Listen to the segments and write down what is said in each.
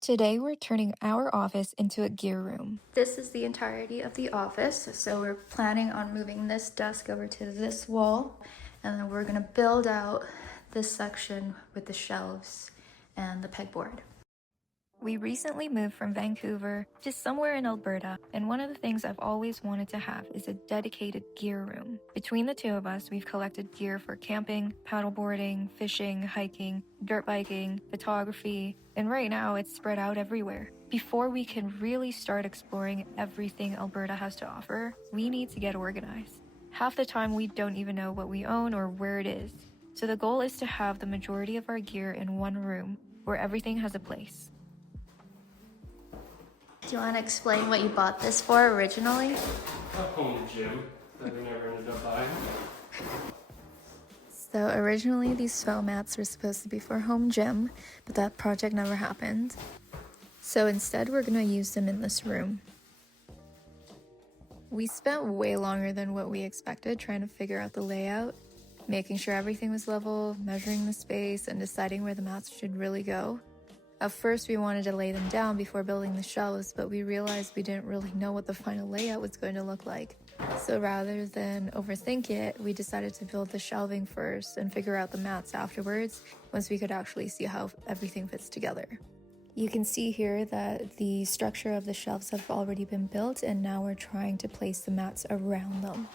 Today we're turning our office into a gear room. This is the entirety of the office, so we're planning on moving this desk over to this wall, and then we're gonna build out this section with the shelves and the pegboard. We recently moved from Vancouver to somewhere in Alberta, and one of the things I've always wanted to have is a dedicated gear room. Between the two of us, we've collected gear for camping, paddleboarding, fishing, hiking, dirt biking, photography, and right now it's spread out everywhere. Before we can really start exploring everything Alberta has to offer, we need to get organized. Half the time we don't even know what we own or where it is. So the goal is to have the majority of our gear in one room where everything has a place. Do you want to explain what you bought this for originally? A home gym that we never ended up buying. So originally these foam mats were supposed to be for home gym, but that project never happened. So instead we're going to use them in this room. We spent way longer than what we expected trying to figure out the layout, making sure everything was level, measuring the space, and deciding where the mats should really go. At first, we wanted to lay them down before building the shelves, but we realized we didn't really know what the final layout was going to look like. So rather than overthink it, we decided to build the shelving first and figure out the mats afterwards, once we could actually see how everything fits together. You can see here that the structure of the shelves have already been built, and now we're trying to place the mats around them.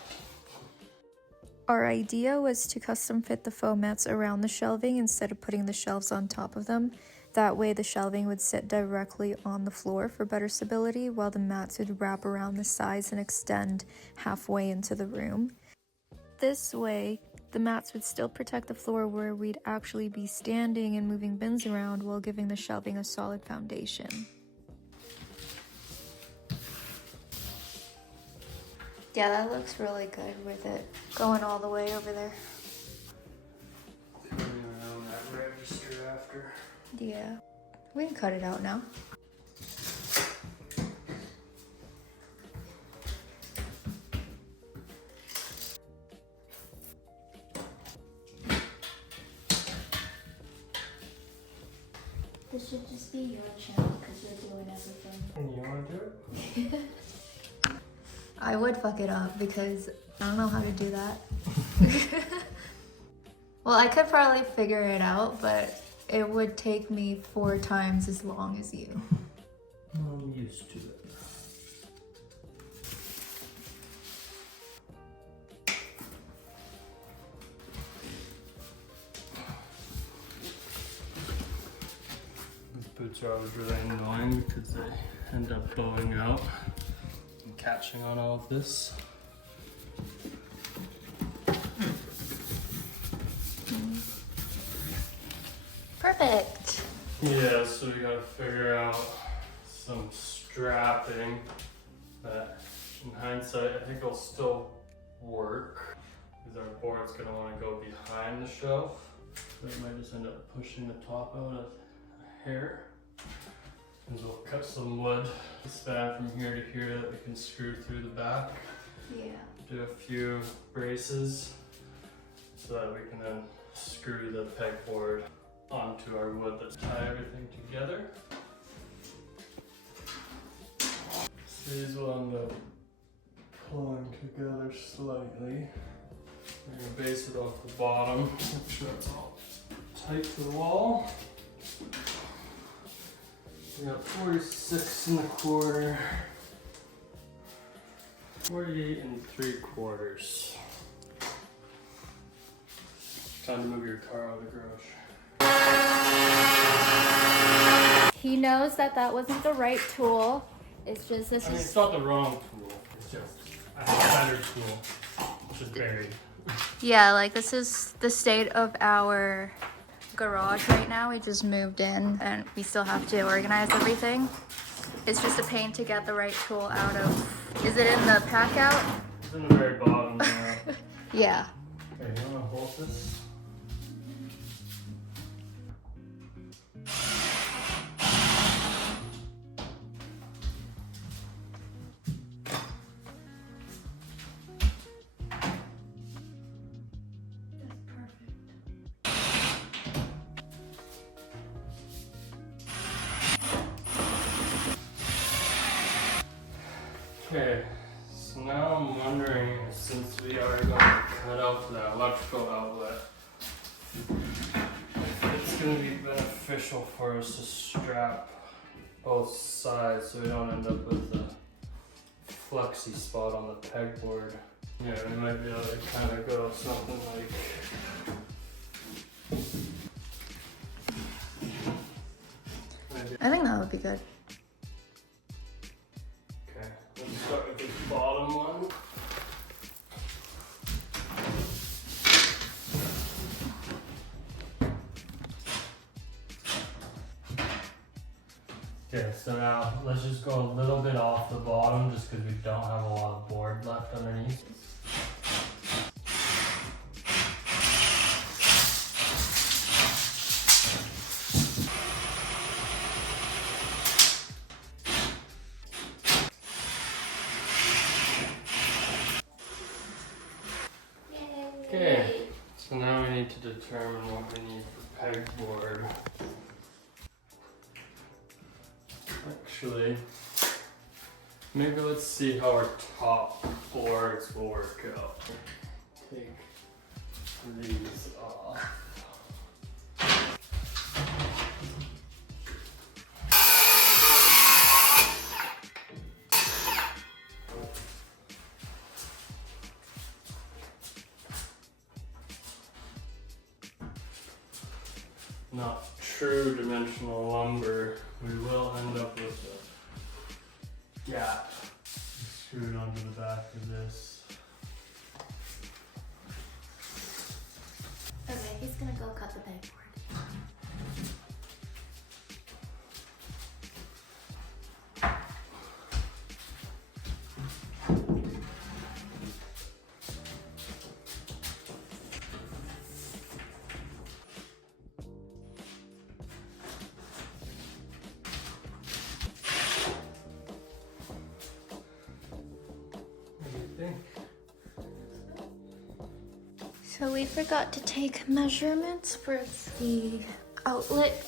Our idea was to custom fit the foam mats around the shelving instead of putting the shelves on top of them. That way the shelving would sit directly on the floor for better stability, while the mats would wrap around the sides and extend halfway into the room. This way, the mats would still protect the floor where we'd actually be standing and moving bins around while giving the shelving a solid foundation. Yeah, that looks really good with it going all the way over there. Putting around that register after. Yeah, we can cut it out now. This should just be your channel because you're doing everything. And you want to do it? I would fuck it up because I don't know how to do that. Well, I could probably figure it out, but it would take me 4 times as long as you. I'm used to it. These boots are always really annoying because they end up bowing out and catching on all of this. Perfect. Yeah, so we gotta figure out some strapping that in hindsight I think will still work because our board's gonna want to go behind the shelf. So we might just end up pushing the top out of a hair. And we'll cut some wood to span from here to here that we can screw through the back. Yeah. Do a few braces so that we can then screw the pegboard onto our wood that tie everything together. So these will end up pulling together slightly. We're gonna base it off the bottom, make sure it's all tight to the wall. We got 46 1/4, 48 3/4. Time to move your car out of the garage. He knows that that wasn't the right tool. It's just this is. It's not the wrong tool. It's just a better tool, which is buried. Yeah, like this is the state of our garage right now. We just moved in and we still have to organize everything. It's just a pain to get the right tool out of. Is it in the pack out? It's in the very bottom now. Yeah. Okay, you wanna hold this? Okay, so now I'm wondering, since we are going to cut out that electrical outlet, if it's going to be beneficial for us to strap both sides so we don't end up with a flexy spot on the pegboard. Yeah, we might be able to kind of go something like... I think that would be good. Okay, let's start with the bottom one. Okay, so now let's just go a little bit off the bottom just because we don't have a lot of board left underneath. Okay, so now we need to determine what we need for pegboard. Actually, maybe let's see how our top boards will work out. Take these off. Not true dimensional lumber, we will end up with a gap screwed onto the back of this. Okay, he's gonna go cut the pegboard. So we forgot to take measurements for the outlet.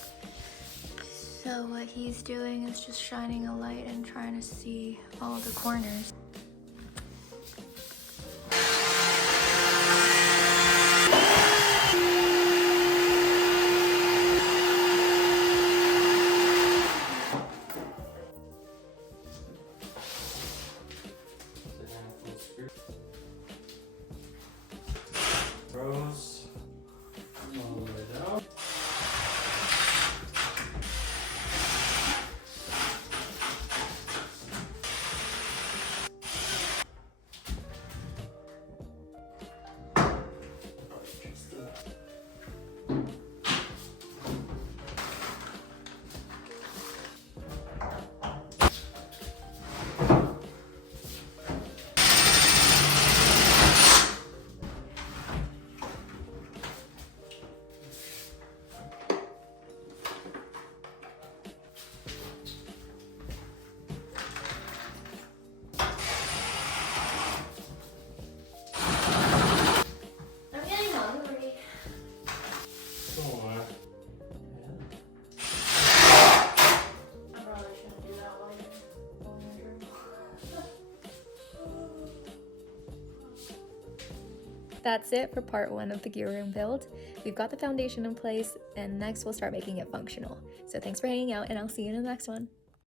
So what he's doing is just shining a light and trying to see all the corners. Rows all the way down. That's it for part 1 of the gear room build. We've got the foundation in place, and next we'll start making it functional. So thanks for hanging out, and I'll see you in the next one.